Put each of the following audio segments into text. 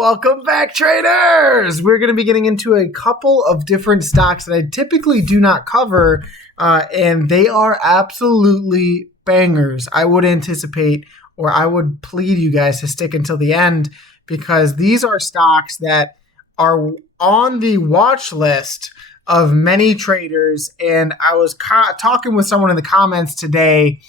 Welcome back, traders! We're going to be getting into a couple of different stocks that I typically do not cover, and they are absolutely bangers. I would anticipate, or I would plead you guys to stick until the end, because these are stocks that are on the watch list of many traders. And I was talking with someone in the comments today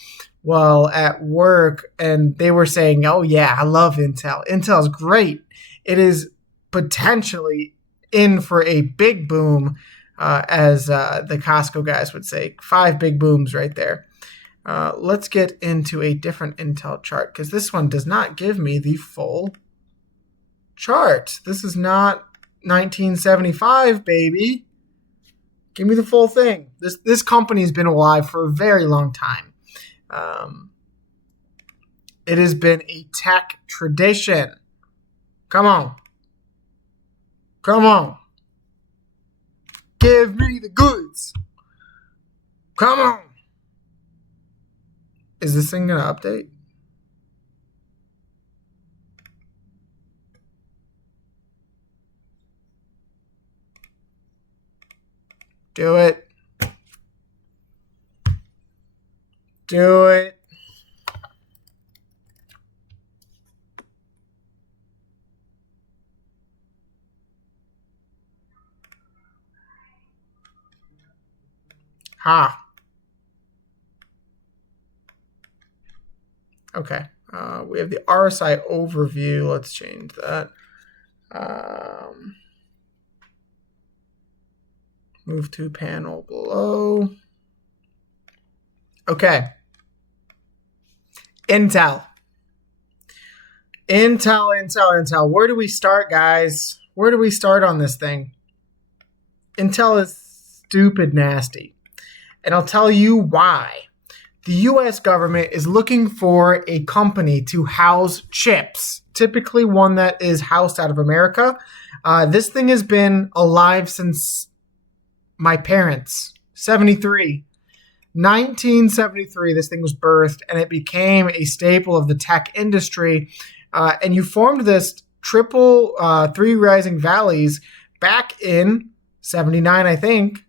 while at work, and they were saying, oh yeah, I love Intel. Intel's great. It is potentially in for a big boom, as the Costco guys would say. 5 big booms right there. Let's get into a different Intel chart, because this one does not give me the full chart. This is not 1975, baby. Give me the full thing. This company's been alive for a very long time. It has been a tech tradition. Come on. Come on. Give me the goods. Come on. Is this thing going to update? Do it. Do it. Ha. Okay. We have the RSI overview. Let's change that. Move to panel below. Okay. Intel. Where do we start, guys? Where do we start on this thing? Intel is stupid nasty. And I'll tell you why. The U.S. government is looking for a company to house chips, typically one that is housed out of America. This thing has been alive since my parents, 1973, this thing was birthed, and it became a staple of the tech industry. And you formed this triple three rising valleys back in 79, I think.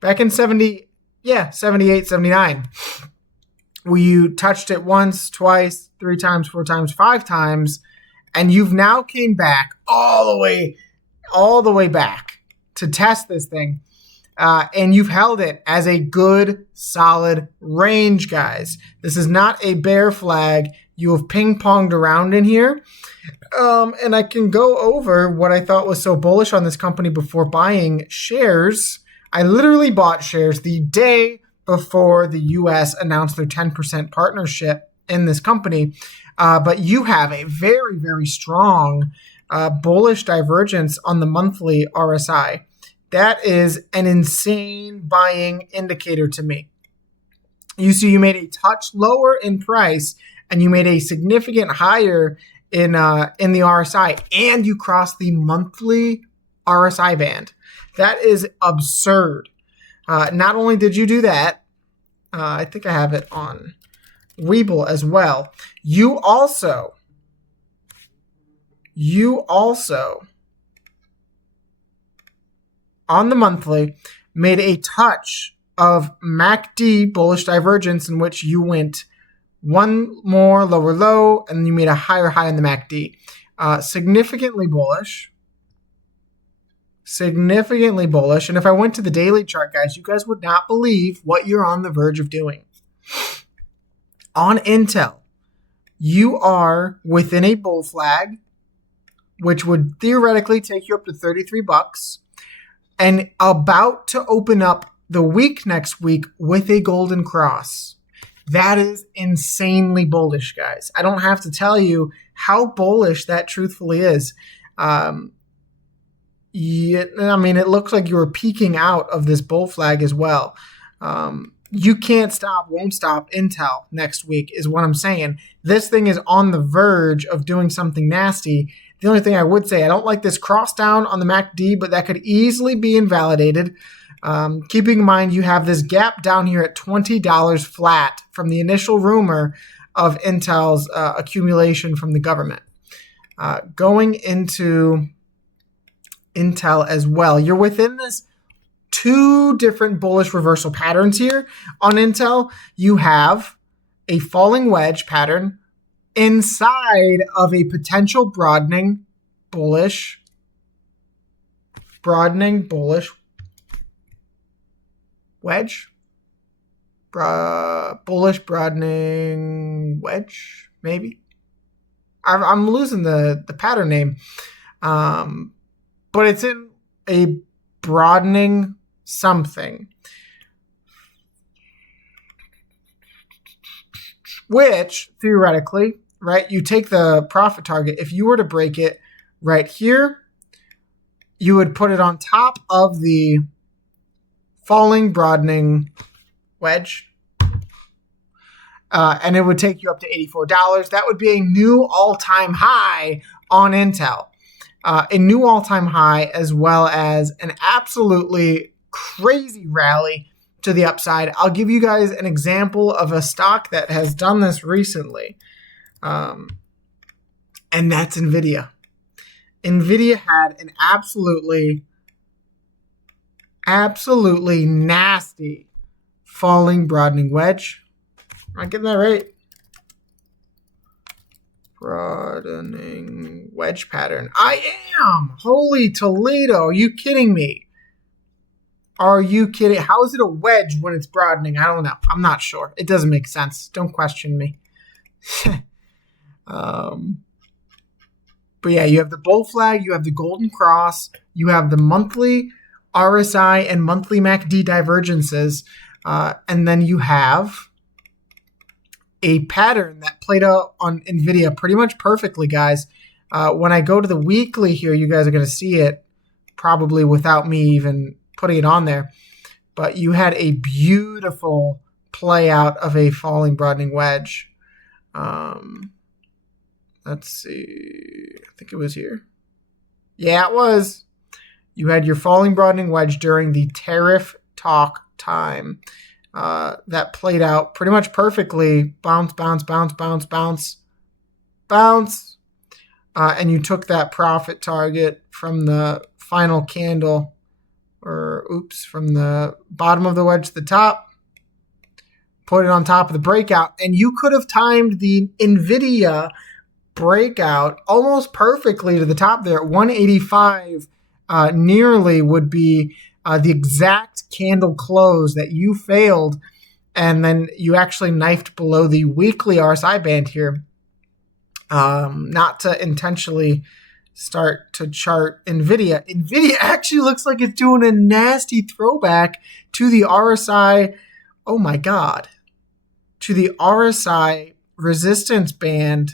Back in 78, 79. You touched it once, twice, 3 times, 4 times, 5 times, and you've now came back all the way back to test this thing. And you've held it as a good, solid range, guys. This is not a bear flag. You have ping-ponged around in here. And I can go over what I thought was so bullish on this company before buying shares. I literally bought shares the day before the U.S. announced their 10% partnership in this company. But you have a very, very strong bullish divergence on the monthly RSI. That is an insane buying indicator to me. You see, you made a touch lower in price, and you made a significant higher in the RSI, and you crossed the monthly RSI band. That is absurd. Not only did you do that, I think I have it on Webull as well. You also on the monthly made a touch of MACD bullish divergence, in which you went one more lower low and you made a higher high in the MACD. Significantly bullish. And if I went to the daily chart, guys, you guys would not believe what you're on the verge of doing. On Intel, you are within a bull flag, which would theoretically take you up to $33, and about to open up the week next week with a golden cross. That is insanely bullish, guys. I don't have to tell you how bullish that truthfully is. It looks like you were peeking out of this bull flag as well. You can't stop, won't stop Intel next week is what I'm saying. This thing is on the verge of doing something nasty. The only thing I would say, I don't like this cross down on the MACD, but that could easily be invalidated. Keeping in mind you have this gap down here at $20 flat from the initial rumor of Intel's accumulation from the government. Going into Intel as well, you're within this two different bullish reversal patterns here. On Intel, you have a falling wedge pattern inside of a potential broadening bullish wedge. Bullish broadening wedge, maybe. I'm losing the pattern name. But it's in a broadening something, which theoretically, right, you take the profit target. If you were to break it right here, you would put it on top of the falling broadening wedge, and it would take you up to $84. That would be a new all-time high on Intel. A new all-time high, as well as an absolutely crazy rally to the upside. I'll give you guys an example of a stock that has done this recently, and that's NVIDIA. NVIDIA had an absolutely nasty falling broadening wedge. Am I getting that right? Broadening wedge pattern. I am. Holy Toledo. Are you kidding me? Are you kidding? How is it a wedge when it's broadening? I don't know. I'm not sure. It doesn't make sense. Don't question me. But yeah, you have the bull flag, you have the golden cross, you have the monthly RSI and monthly MACD divergences, and then you have a pattern that played out on NVIDIA pretty much perfectly, guys. When I go to the weekly here, you guys are going to see it probably without me even putting it on there. But you had a beautiful play out of a falling broadening wedge. Let's see. I think it was here. Yeah, it was. You had your falling broadening wedge during the tariff talk time. That played out pretty much perfectly. Bounce, bounce, bounce, bounce, bounce, bounce. And you took that profit target from the final candle, from the bottom of the wedge to the top, put it on top of the breakout, and you could have timed the NVIDIA breakout almost perfectly to the top there at 185. Nearly would be the exact candle close that you failed, and then you actually knifed below the weekly RSI band here. Not to intentionally start to chart NVIDIA. NVIDIA actually looks like it's doing a nasty throwback to the RSI. Oh my God. To the RSI resistance band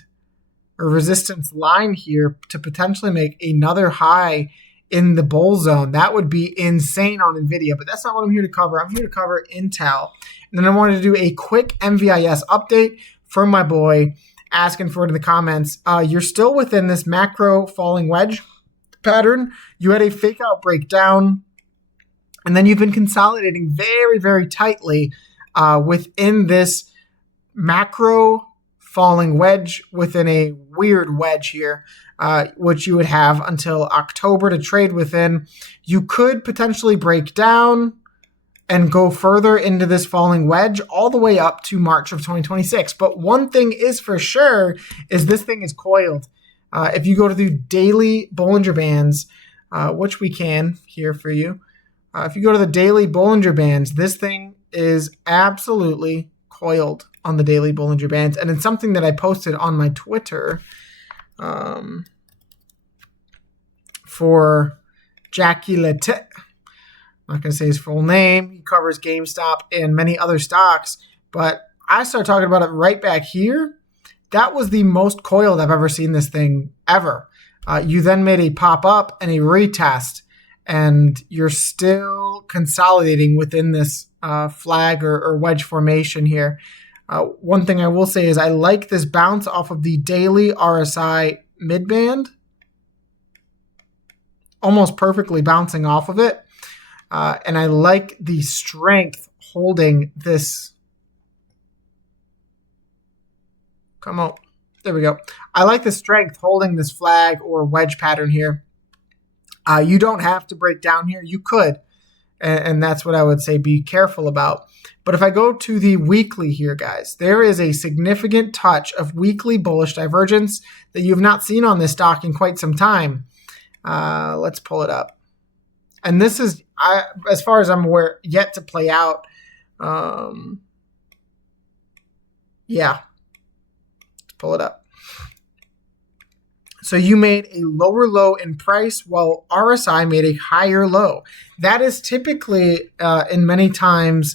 or resistance line here to potentially make another high in the bull zone. That would be insane on NVIDIA, but that's not what I'm here to cover. I'm here to cover Intel. And then I wanted to do a quick MVIS update from my boy, asking for it in the comments. You're still within this macro falling wedge pattern. You had a fake out breakdown, and then you've been consolidating very, very tightly within this macro falling wedge within a weird wedge here, which you would have until October to trade within. You could potentially break down and go further into this falling wedge all the way up to March of 2026. But one thing is for sure is this thing is coiled. If you go to the daily Bollinger Bands, which we can here for you, if you go to the daily Bollinger Bands, this thing is absolutely coiled on the daily Bollinger Bands. And it's something that I posted on my Twitter for Jackie Lette. I'm not going to say his full name. He covers GameStop and many other stocks. But I started talking about it right back here. That was the most coiled I've ever seen this thing ever. You then made a pop-up and a retest, and you're still consolidating within this flag or wedge formation here. One thing I will say is I like this bounce off of the daily RSI midband. Almost perfectly bouncing off of it. And I like the strength holding this. Come on. There we go. I like the strength holding this flag or wedge pattern here. You don't have to break down here. You could, and that's what I would say be careful about. But if I go to the weekly here, guys, there is a significant touch of weekly bullish divergence that you have not seen on this stock in quite some time. Let's pull it up. And this is, as far as I'm aware, yet to play out. Yeah. Let's pull it up. So you made a lower low in price while RSI made a higher low. That is typically, in many times,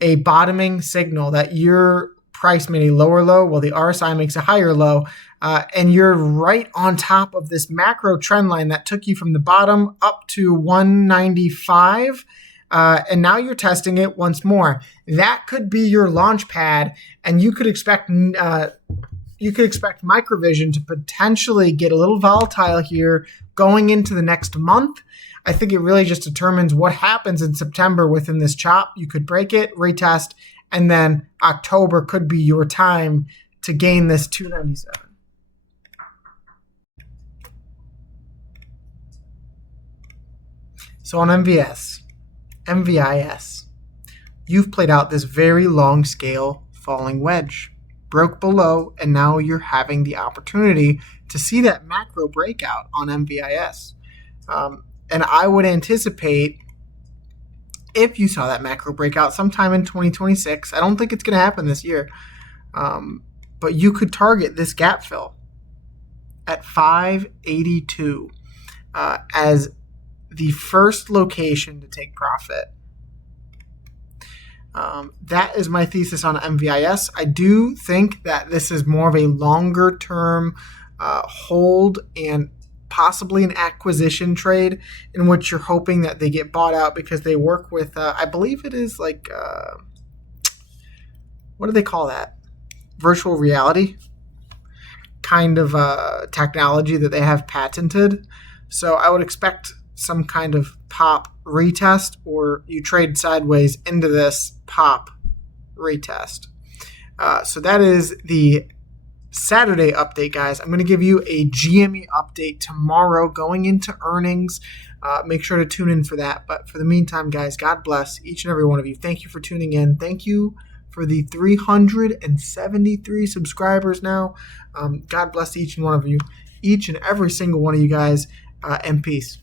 a bottoming signal that your price made a lower low while the RSI makes a higher low. And you're right on top of this macro trend line that took you from the bottom up to 195. And now you're testing it once more. That could be your launch pad, and you could expect Microvision to potentially get a little volatile here going into the next month. I think it really just determines what happens in September within this chop. You could break it, retest, and then October could be your time to gain this 297. So on MVIS, you've played out this very long scale falling wedge. Broke below, and now you're having the opportunity to see that macro breakout on MVIS. And I would anticipate, if you saw that macro breakout sometime in 2026, I don't think it's going to happen this year, but you could target this gap fill at 582 as the first location to take profit. That is my thesis on MVIS. I do think that this is more of a longer term hold and possibly an acquisition trade in which you're hoping that they get bought out because they work with, I believe it is like, what do they call that? Virtual reality kind of technology that they have patented. So I would expect some kind of pop retest, or you trade sideways into this pop retest. So that is the Saturday update, guys. I'm going to give you a GME update tomorrow going into earnings. Make sure to tune in for that. But for the meantime, guys, God bless each and every one of you. Thank you for tuning in. Thank you for the 373 subscribers now. God bless each and one of you, each and every single one of you guys, and peace.